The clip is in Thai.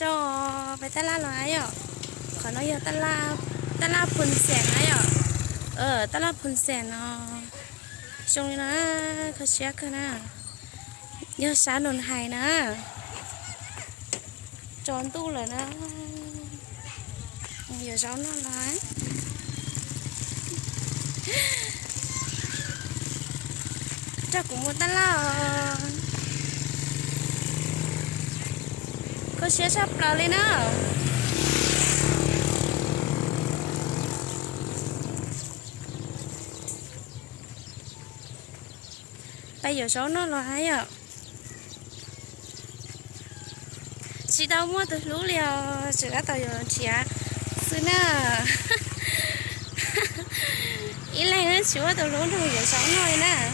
choไปตลาดหน่อยอ่ะขอน้อยอย่าตลาดพุนแสนนะอ่ะตลาดพุนแสนเนาะช่วงนี้นะเขาเช็คกันนะเยอะสาหนุนหายนะจอนตู้เลยนะเยอะจ้าน่ารักเจ้ากูมุดตลาดก็เชื่อชอบเราเลยนะไปอยู่chỗ nó là à chỉ đâu mua từ lúa liều chỉ đã tao giờ chỉ xưa nè ý này nó chỉ có từ lúa thôi giờ sống thôi nè